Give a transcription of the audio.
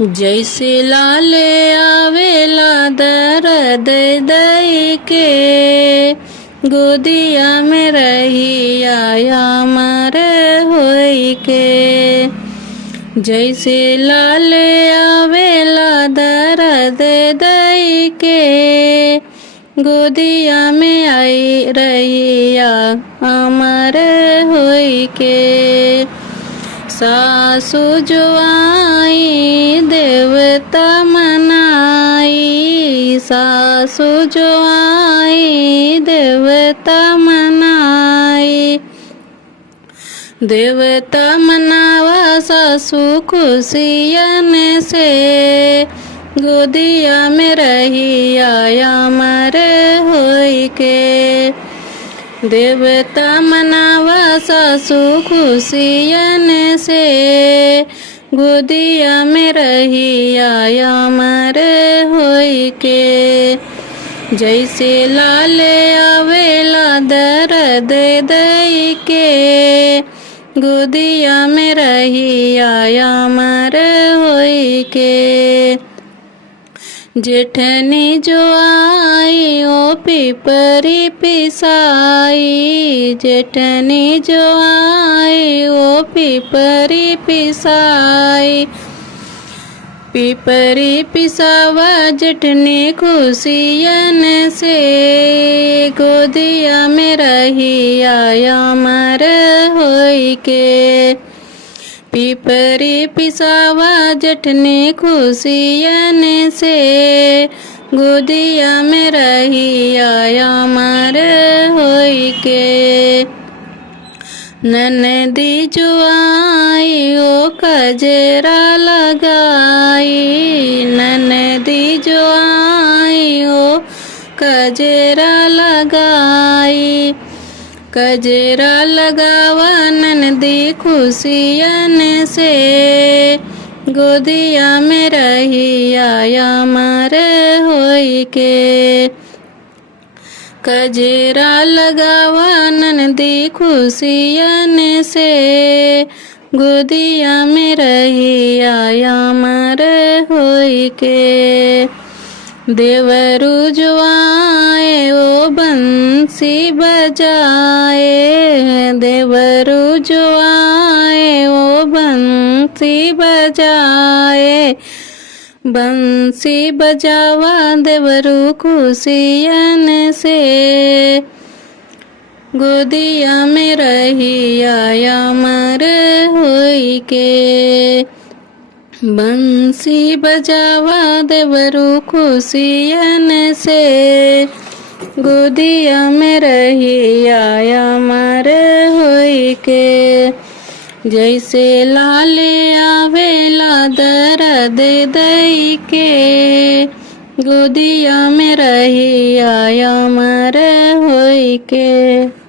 जैसे लाले आवेला दर्द दई के, गोदिया में रही आया मर होई के। जैसे लाले आवेला दर्द दई के, गोदिया में आई रहिया अमर होई के। सासु जो आई देवता मनाई, सासु जो आई देवता मनाई। देवता मनावा सासु खुशियन से, गोदिया में रही आया मर होई के। देवता मनावा सासु खुशियन से, गोदिया में रही आया मर होई के। जैसे लाले आवेला दर्द दई के, गोदिया में रही आया मर होई के। जेठनी जो आई ओ पिपरी पिसाई, जेठनी जो आई ओ पिपरी पिसाई। पिपरी पिसावा जेठनी खुशियन से, गोदिया में रही आया मर होई के। पिपरी पिसावा जेठनी खुशियन से, गोदिया में रही आया मर होई के। ननदी जो आई ओ कजरा लगाई, ननदी जो आई ओ कजरा लगाई। कजरा लगावा ननदी खुशियन से, गोदिया में रही आया मर होई के। कजरा लगावा ननदी खुशियन से, गोदिया में रही आया मर होई के। देवरू जो आए ओ बंसी बजाए, देवरू जो आए ओ बंसी बजाए। बंसी बजावा देवरू खुशियन से, गोदिया में रही आया मर होई के। बंसी बजावा देवरू खुशियन से, गोदिया में रही आया मर होई के। जैसे लाले आवेला दर्द दई के, गोदिया में रही आया मर होई के।